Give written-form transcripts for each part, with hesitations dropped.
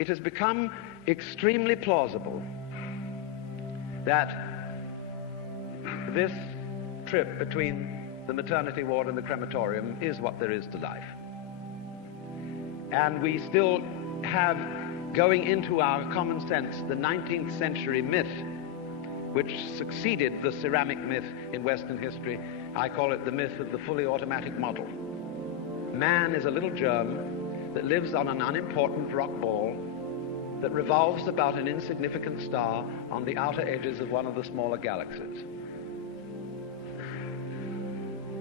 it has become extremely plausible that this trip between the maternity ward and the crematorium is what there is to life. And we still have going into our common sense the 19th century myth which succeeded the ceramic myth in Western history. I call it the myth of the fully automatic model. Man is a little germ that lives on an unimportant rock ball that revolves about an insignificant star on the outer edges of one of the smaller galaxies.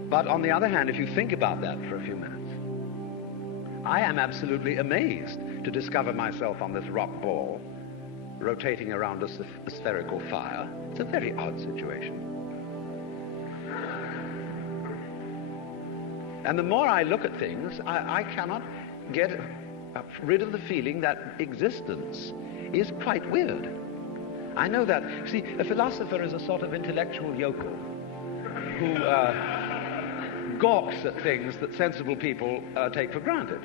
But on the other hand, if you think about that for a few minutes, I am absolutely amazed to discover myself on this rock ball rotating around a spherical fire. It's a very odd situation. And the more I look at things, I cannot get rid of the feeling that existence is quite weird. I know that. See, a philosopher is a sort of intellectual yokel who gawks at things that sensible people take for granted.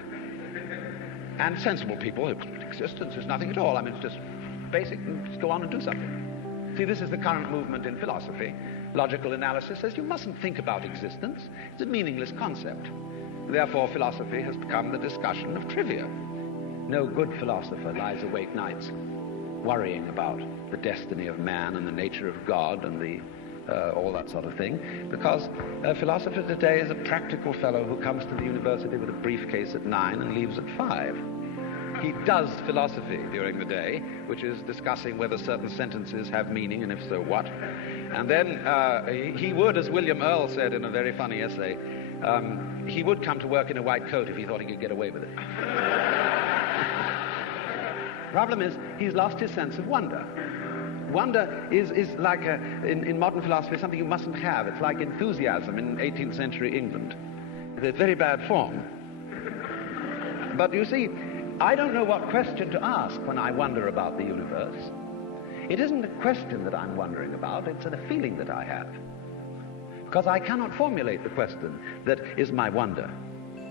And sensible people, existence is nothing at all. I mean, it's just basic, just go on and do something. See, this is the current movement in philosophy. Logical analysis says you mustn't think about existence. It's a meaningless concept. Therefore, philosophy has become the discussion of trivia. No good philosopher lies awake nights worrying about the destiny of man and the nature of God and all that sort of thing, because a philosopher today is a practical fellow who comes to the university with a briefcase at 9 and leaves at 5. He does philosophy during the day, which is discussing whether certain sentences have meaning, and if so, what. And then he would, as William Earle said in a very funny essay, he would come to work in a white coat if he thought he could get away with it. Problem is, he's lost his sense of wonder. Wonder is like, in modern philosophy, something you mustn't have. It's like enthusiasm in 18th century England. It's very bad form. But you see, I don't know what question to ask when I wonder about the universe. It isn't a question that I'm wondering about, it's a feeling that I have. Because I cannot formulate the question that is my wonder.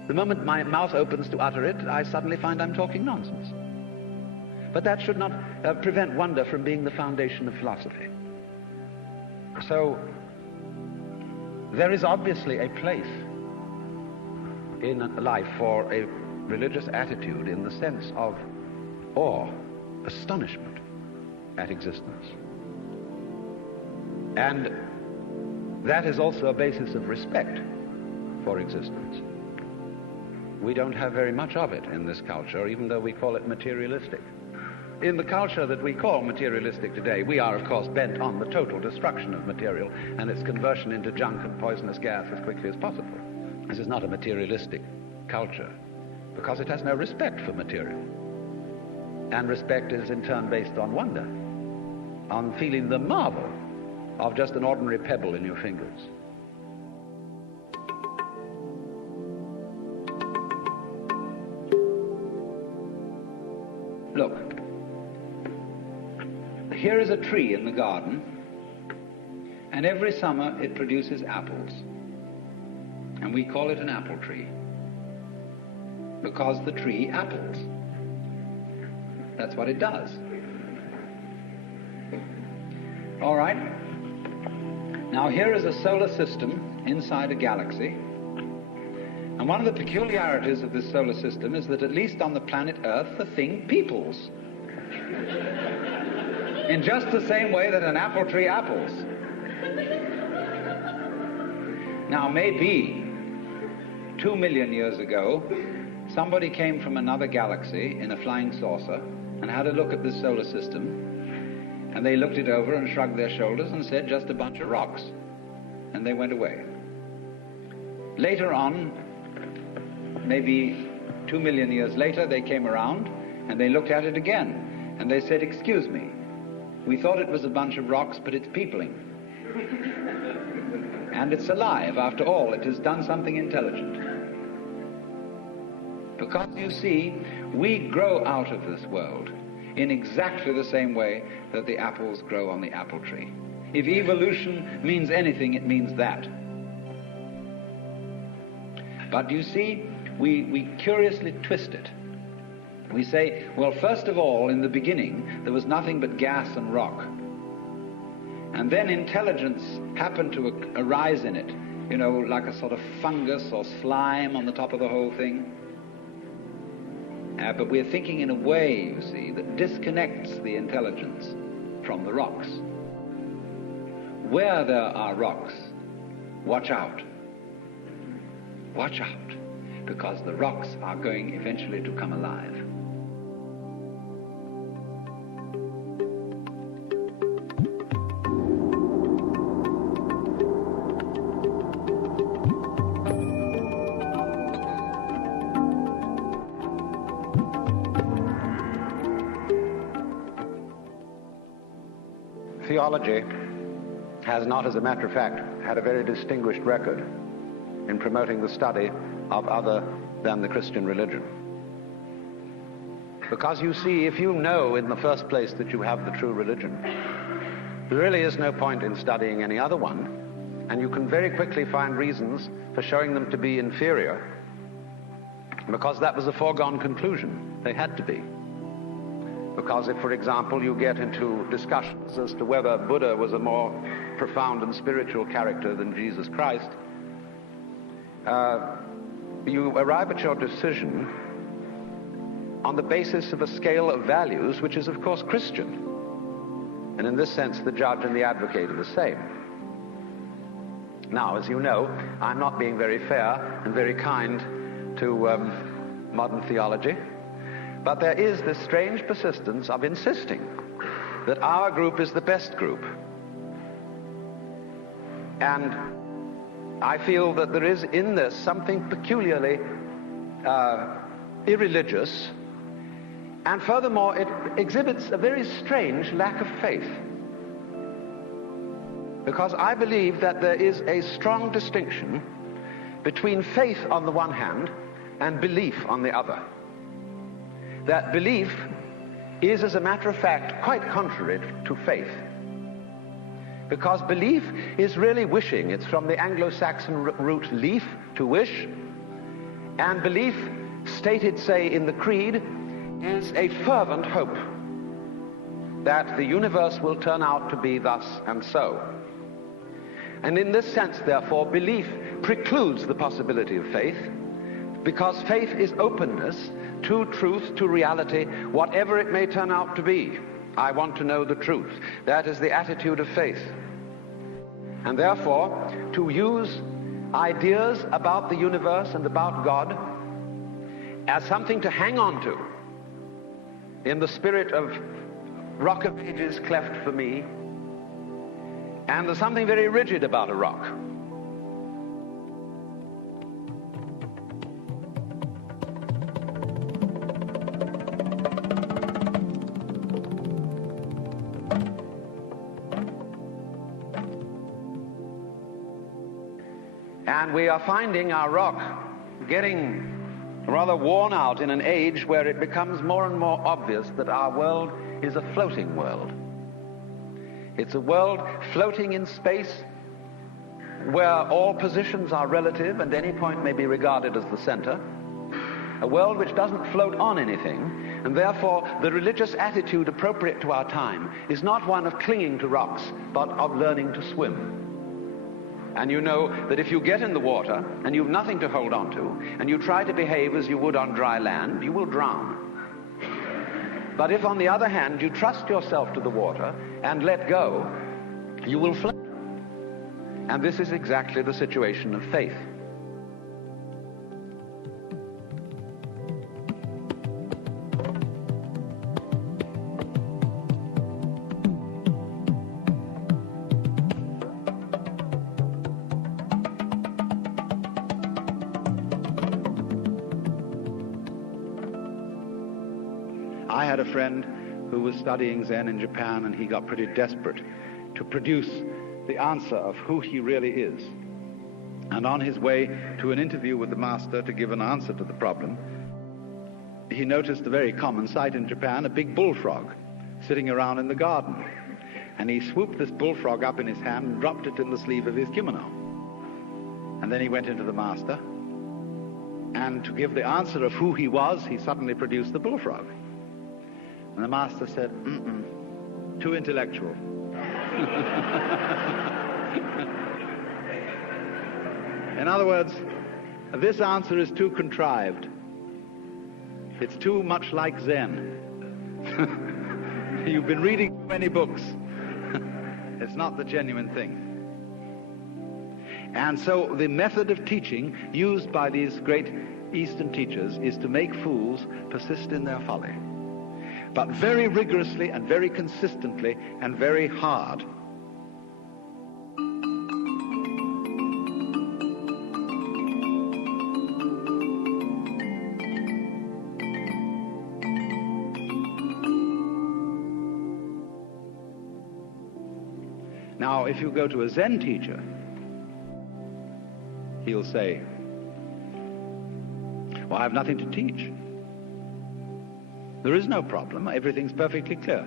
The moment my mouth opens to utter it, I suddenly find I'm talking nonsense. But that should not prevent wonder from being the foundation of philosophy. So, there is obviously a place in life for a religious attitude in the sense of awe, astonishment at existence. And that is also a basis of respect for existence. We don't have very much of it in this culture, even though we call it materialistic. In the culture that we call materialistic today, we are, of course, bent on the total destruction of material and its conversion into junk and poisonous gas as quickly as possible. This is not a materialistic culture, because it has no respect for material. And respect is in turn based on wonder, on feeling the marvel of just an ordinary pebble in your fingers. Look, here is a tree in the garden, and every summer it produces apples. And we call it an apple tree, because the tree apples. That's what it does. All right. Now here is a solar system inside a galaxy. And one of the peculiarities of this solar system is that at least on the planet Earth, the thing peoples. In just the same way that an apple tree apples. Now maybe 2 million years ago, somebody came from another galaxy in a flying saucer and had a look at this solar system, and they looked it over and shrugged their shoulders and said, just a bunch of rocks, and they went away. Later on, maybe 2 million years later, they came around and they looked at it again, and they said, excuse me, we thought it was a bunch of rocks, but it's peopling. And it's alive. After all, it has done something intelligent. Because, you see, we grow out of this world in exactly the same way that the apples grow on the apple tree. If evolution means anything, it means that. But you see, we curiously twist it. We say, well, first of all, in the beginning, there was nothing but gas and rock. And then intelligence happened to arise in it, you know, like a sort of fungus or slime on the top of the whole thing. But we're thinking in a way, you see, that disconnects the intelligence from the rocks. Where there are rocks, watch out. Watch out, because the rocks are going eventually to come alive. Theology has not, as a matter of fact, had a very distinguished record in promoting the study of other than the Christian religion. Because you see, if you know in the first place that you have the true religion, there really is no point in studying any other one, and you can very quickly find reasons for showing them to be inferior, because that was a foregone conclusion. They had to be. Because if, for example, you get into discussions as to whether Buddha was a more profound and spiritual character than Jesus Christ, you arrive at your decision on the basis of a scale of values which is, of course, Christian. And in this sense, the judge and the advocate are the same. Now, as you know, I'm not being very fair and very kind to modern theology. But there is this strange persistence of insisting that our group is the best group. And I feel that there is in this something peculiarly irreligious, and furthermore it exhibits a very strange lack of faith. Because I believe that there is a strong distinction between faith on the one hand and belief on the other. That belief is, as a matter of fact, quite contrary to faith. Because belief is really wishing. It's from the Anglo-Saxon root leaf, to wish. And belief, stated, say, in the creed, is a fervent hope that the universe will turn out to be thus and so. And in this sense, therefore, belief precludes the possibility of faith, because faith is openness to truth, to reality, whatever it may turn out to be. I want to know the truth. That is the attitude of faith. And therefore, to use ideas about the universe and about God as something to hang on to, in the spirit of Rock of Ages cleft for me, and there's something very rigid about a rock. And we are finding our rock getting rather worn out in an age where it becomes more and more obvious that our world is a floating world. It's a world floating in space where all positions are relative and any point may be regarded as the center. A world which doesn't float on anything, and therefore the religious attitude appropriate to our time is not one of clinging to rocks, but of learning to swim. And you know that if you get in the water and you've nothing to hold on to, and you try to behave as you would on dry land, you will drown. But if, on the other hand, you trust yourself to the water and let go, you will float. And this is exactly the situation of faith. I had a friend who was studying Zen in Japan, and he got pretty desperate to produce the answer of who he really is. And on his way to an interview with the master to give an answer to the problem, he noticed a very common sight in Japan, a big bullfrog sitting around in the garden. And he swooped this bullfrog up in his hand and dropped it in the sleeve of his kimono. And then he went into the master, and And to give the answer of who he was, he suddenly produced the bullfrog. And the master said, too intellectual. In other words, this answer is too contrived. It's too much like Zen. You've been reading too many books. It's not the genuine thing. And so the method of teaching used by these great Eastern teachers is to make fools persist in their folly, but very rigorously and very consistently and very hard. Now, if you go to a Zen teacher, he'll say, well, I have nothing to teach. There is no problem. Everything's perfectly clear.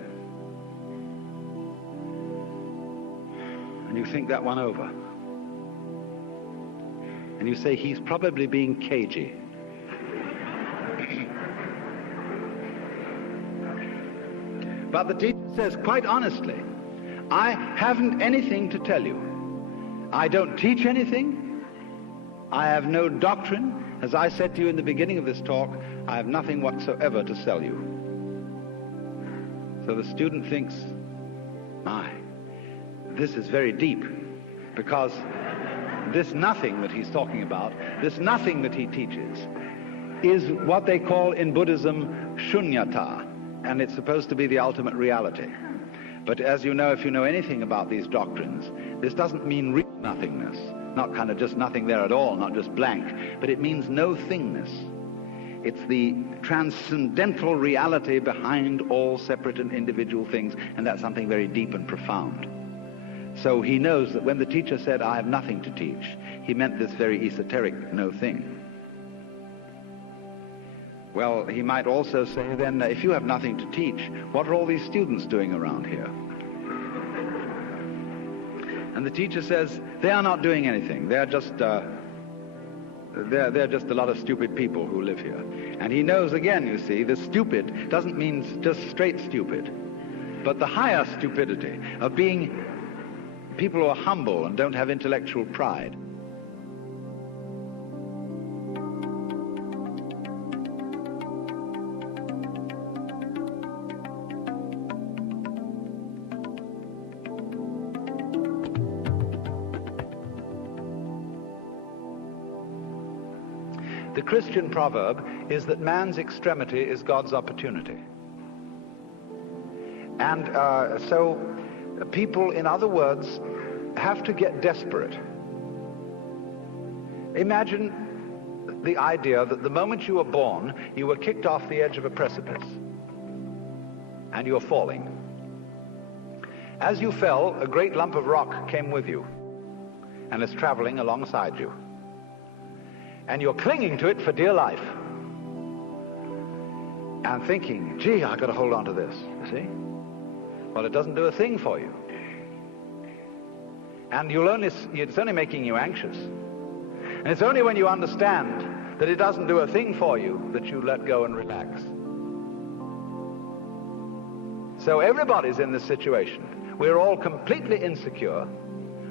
And you think that one over. And you say, he's probably being cagey. But the teacher says, quite honestly, I haven't anything to tell you. I don't teach anything. I have no doctrine. As I said to you in the beginning of this talk, I have nothing whatsoever to sell you. So the student thinks, my, this is very deep, because this nothing that he's talking about, this nothing that he teaches, is what they call in Buddhism shunyata, and it's supposed to be the ultimate reality. But as you know, if you know anything about these doctrines, this doesn't mean real nothingness, not kind of just nothing there at all, not just blank, but it means no thingness. It's the transcendental reality behind all separate and individual things, and that's something very deep and profound. So he knows that when the teacher said, I have nothing to teach, he meant this very esoteric no thing. Well, he might also say then, if you have nothing to teach, what are all these students doing around here? And the teacher says, they are not doing anything. They're just they're just a lot of stupid people who live here. And he knows, again, you see, the stupid doesn't mean just straight stupid, but the higher stupidity of being people who are humble and don't have intellectual pride. The Christian proverb is that man's extremity is God's opportunity. And so people, in other words, have to get desperate. Imagine the idea that the moment you were born, you were kicked off the edge of a precipice and you were falling. As you fell, a great lump of rock came with you and is traveling alongside you. And you're clinging to it for dear life and thinking, gee, I've got to hold on to this, you see? Well, it doesn't do a thing for you. And it's only making you anxious. And it's only when you understand that it doesn't do a thing for you that you let go and relax. So everybody's in this situation. We're all completely insecure.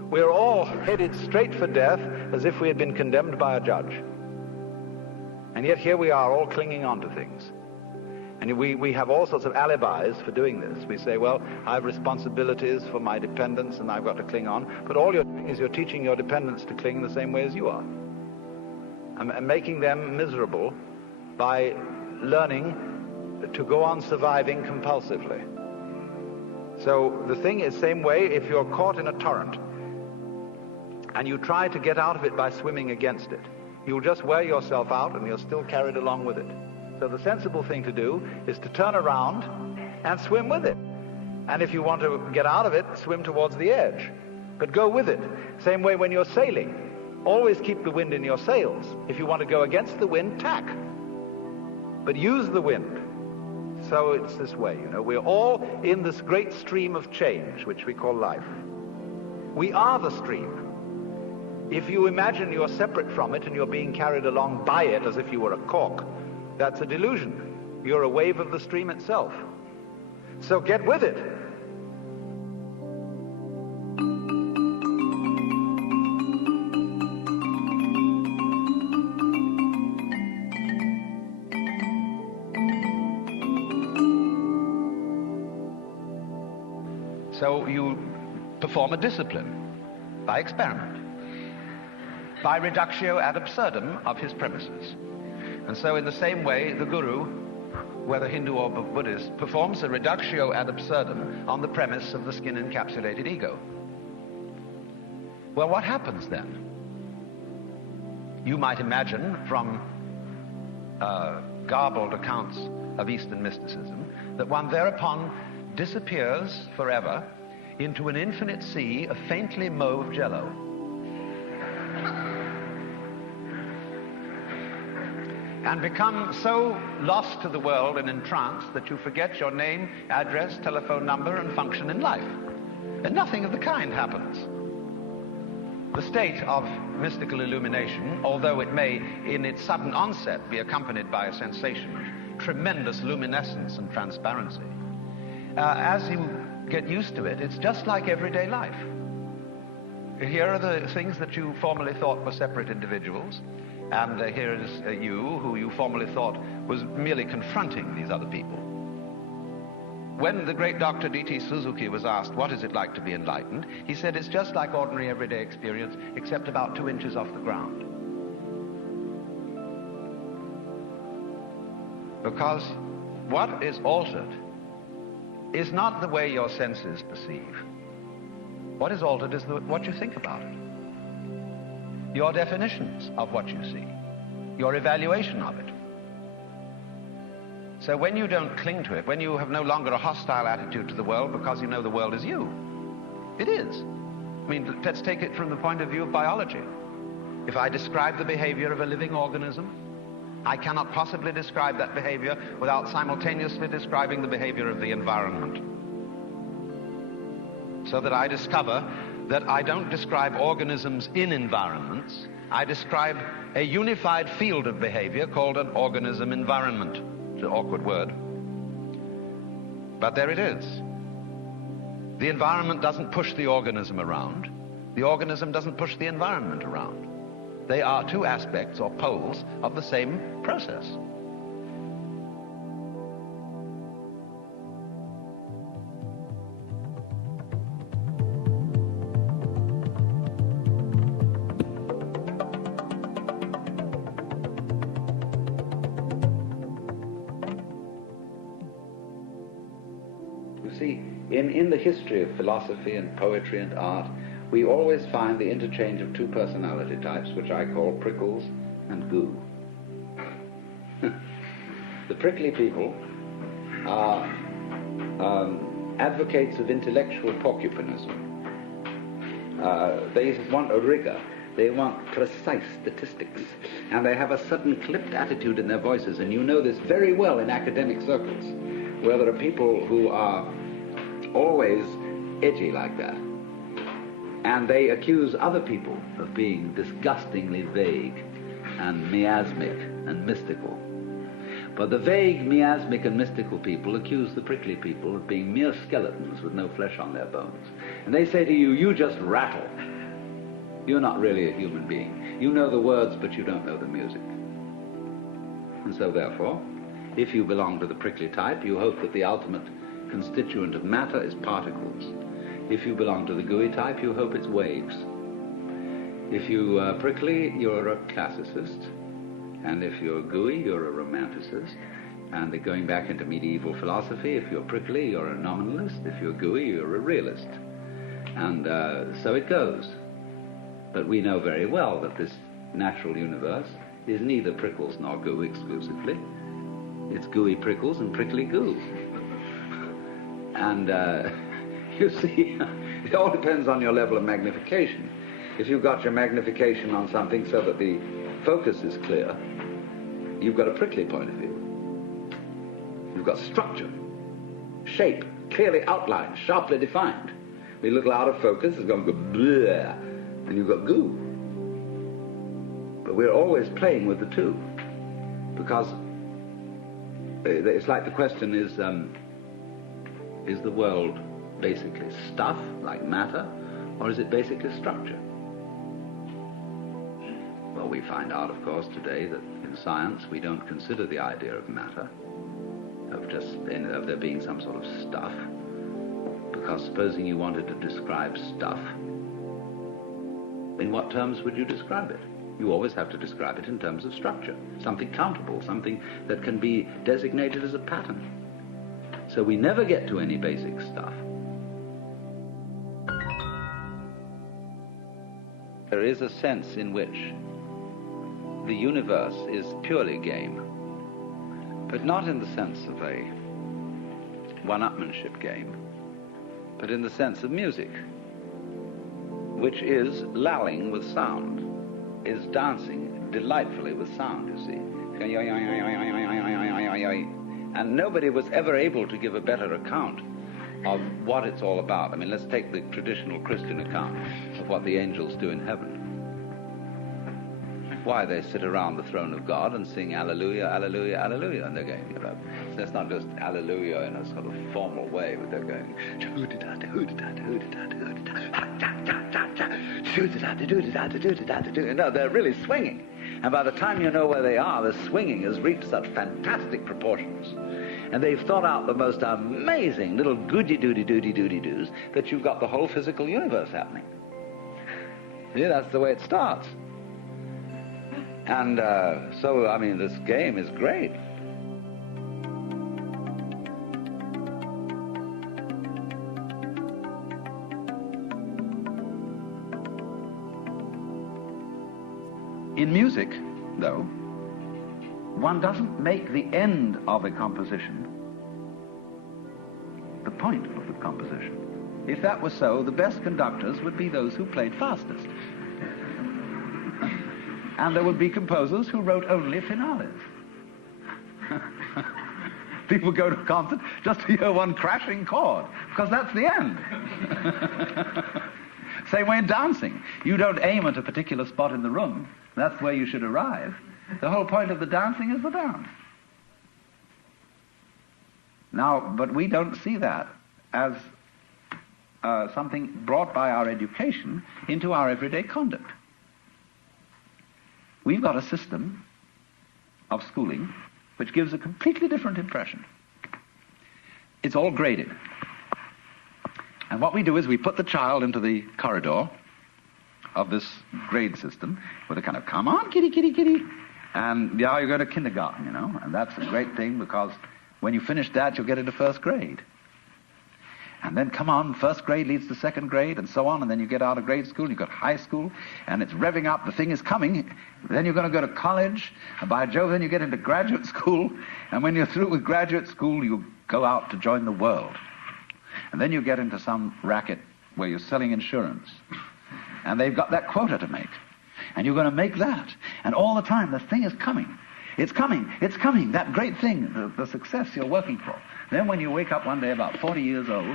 We're all headed straight for death as if we had been condemned by a judge. And yet here we are all clinging on to things. And we have all sorts of alibis for doing this. We say, well, I have responsibilities for my dependents and I've got to cling on. But all you're doing is you're teaching your dependents to cling the same way as you are. And making them miserable by learning to go on surviving compulsively. So the thing is, same way, if you're caught in a torrent and you try to get out of it by swimming against it, you'll just wear yourself out and you're still carried along with it. So the sensible thing to do is to turn around and swim with it. And if you want to get out of it, swim towards the edge. But go with it. Same way when you're sailing. Always keep the wind in your sails. If you want to go against the wind, tack. But use the wind. So it's this way, you know. We're all in this great stream of change, which we call life. We are the stream. If you imagine you're separate from it and you're being carried along by it as if you were a cork, that's a delusion. You're a wave of the stream itself. So get with it. So you perform a discipline by experiment, by reductio ad absurdum of his premises. And so in the same way, the guru, whether Hindu or Buddhist, performs a reductio ad absurdum on the premise of the skin-encapsulated ego. Well, what happens then? You might imagine from garbled accounts of Eastern mysticism that one thereupon disappears forever into an infinite sea of faintly mauve jello. And become so lost to the world and entranced that you forget your name, address, telephone number, and function in life. And nothing of the kind happens. The state of mystical illumination, although it may in its sudden onset be accompanied by a sensation of tremendous luminescence and transparency, as you get used to it, it's just like everyday life. Here are the things that you formerly thought were separate individuals, and here is you, who you formerly thought was merely confronting these other people. When the great Dr. D.T. Suzuki was asked, what is it like to be enlightened? He said, it's just like ordinary everyday experience, except about 2 inches off the ground. Because what is altered is not the way your senses perceive. What is altered is what you think about it. Your definitions of what you see, your evaluation of it. So when you don't cling to it, when you have no longer a hostile attitude to the world because you know the world is you, it is. I mean, let's take it from the point of view of biology. If I describe the behavior of a living organism, I cannot possibly describe that behavior without simultaneously describing the behavior of the environment. So that I discover that I don't describe organisms in environments, I describe a unified field of behavior called an organism environment. It's an awkward word. But there it is. The environment doesn't push the organism around. The organism doesn't push the environment around. They are two aspects or poles of the same process. You see, in the history of philosophy and poetry and art, we always find the interchange of two personality types, which I call prickles and goo. The prickly people are advocates of intellectual porcupinism. They want a rigor. They want precise statistics. And they have a sudden clipped attitude in their voices. And you know this very well in academic circles, where there are people who are always edgy like that. And they accuse other people of being disgustingly vague and miasmic and mystical. But the vague, miasmic and mystical people accuse the prickly people of being mere skeletons with no flesh on their bones. And they say to you, you just rattle. You're not really a human being. You know the words, but you don't know the music. And so therefore, if you belong to the prickly type, you hope that the ultimate constituent of matter is particles. If you belong to the gooey type, you hope it's waves. If you are prickly, you're a classicist. And if you're gooey, you're a romanticist. And going back into medieval philosophy, if you're prickly, you're a nominalist. If you're gooey, you're a realist. And so it goes. But we know very well that this natural universe is neither prickles nor goo exclusively. It's gooey prickles and prickly goo. And you see, it all depends on your level of magnification. If you've got your magnification on something so that the focus is clear, you've got a prickly point of view. You've got structure, shape, clearly outlined, sharply defined. When you look out of focus, it's going to go bleh, and you've got goo. we're always playing with the two, because it's like the question is the world basically stuff, like matter, or is it basically structure? Well, we find out, of course, today that in science we don't consider the idea of matter, of there being some sort of stuff, because supposing you wanted to describe stuff, in what terms would you describe it? You always have to describe it in terms of structure, something countable, something that can be designated as a pattern. So we never get to any basic stuff. There is a sense in which the universe is purely game, but not in the sense of a one-upmanship game, but in the sense of music, which is lalling with sound, is dancing delightfully with sound, you see. And nobody was ever able to give a better account of what it's all about. I mean, let's take the traditional Christian account of what the angels do in heaven. Why, they sit around the throne of God and sing Alleluia, Alleluia, Alleluia, and they're going, you know, so it's not just Alleluia in a sort of formal way, but they're going, no, they're really swinging. And by the time you know where they are, the swinging has reached such fantastic proportions. And they've thought out the most amazing little goody-doody-doody-doody-doos that you've got the whole physical universe happening. Yeah, that's the way it starts. And so, I mean, this game is great. In music, though, one doesn't make the end of a composition the point of the composition. If that was so, the best conductors would be those who played fastest. And there would be composers who wrote only finales. People go to a concert just to hear one crashing chord, because that's the end. Same way in dancing. You don't aim at a particular spot in the room. That's where you should arrive. The whole point of the dancing is the dance. Now, but we don't see that as something brought by our education into our everyday conduct. We've got a system of schooling which gives a completely different impression. It's all graded. And what we do is we put the child into the corridor of this grade system with a kind of, come on, kitty, kitty, kitty. And now you go to kindergarten, you know, and that's a great thing, because when you finish that, you'll get into first grade. And then, come on, first grade leads to second grade, and so on, and then you get out of grade school, you've got high school, and it's revving up, the thing is coming. Then you're going to go to college, and by Jove, then you get into graduate school, and when you're through with graduate school, you go out to join the world. And then you get into some racket where you're selling insurance, and they've got that quota to make, and you're going to make that, and all the time, the thing is coming. It's coming, it's coming, that great thing, the success you're working for. Then when you wake up one day about 40 years old,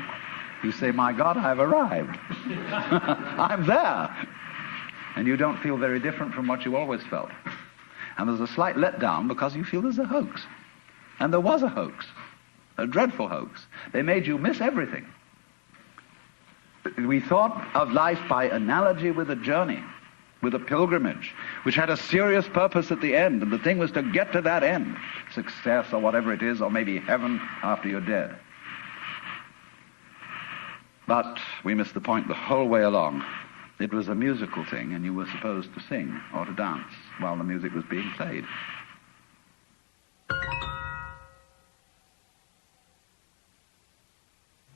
you say, my God, I've arrived. I'm there. And you don't feel very different from what you always felt. And there's a slight letdown because you feel there's a hoax. And there was a hoax, a dreadful hoax. They made you miss everything. We thought of life by analogy with a journey, with a pilgrimage, which had a serious purpose at the end, and the thing was to get to that end, success or whatever it is, or maybe heaven after you're dead. But we missed the point the whole way along. It was a musical thing, and you were supposed to sing or to dance while the music was being played.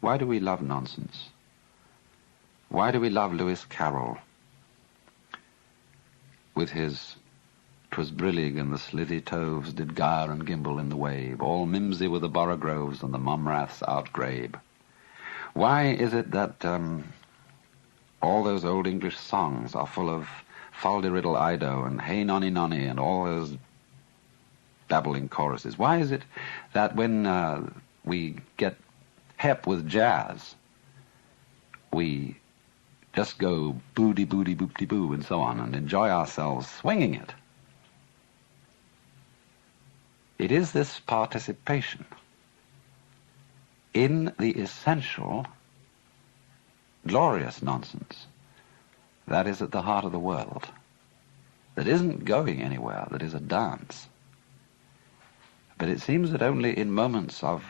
Why do we love nonsense? Why do we love Lewis Carroll with his "'Twas brillig and the slithy toves did gyre and gimble in the wave, all mimsy were the borogroves and the mumraths outgrabe"? Why is it that all those old English songs are full of "Fal-de-riddle Ido" and "Hey nonny nonny" and all those babbling choruses? Why is it that when we get hep with jazz, we just go booty booty boopty boo and so on and enjoy ourselves swinging it? It is this participation in the essential, glorious nonsense that is at the heart of the world, that isn't going anywhere, that is a dance. But it seems that only in moments of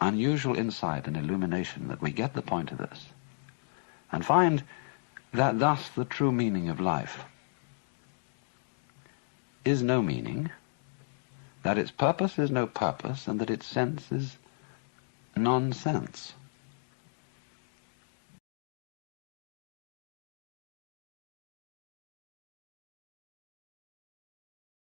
unusual insight and illumination that we get the point of this and find that thus the true meaning of life is no meaning, that its purpose is no purpose, and that its sense is nonsense.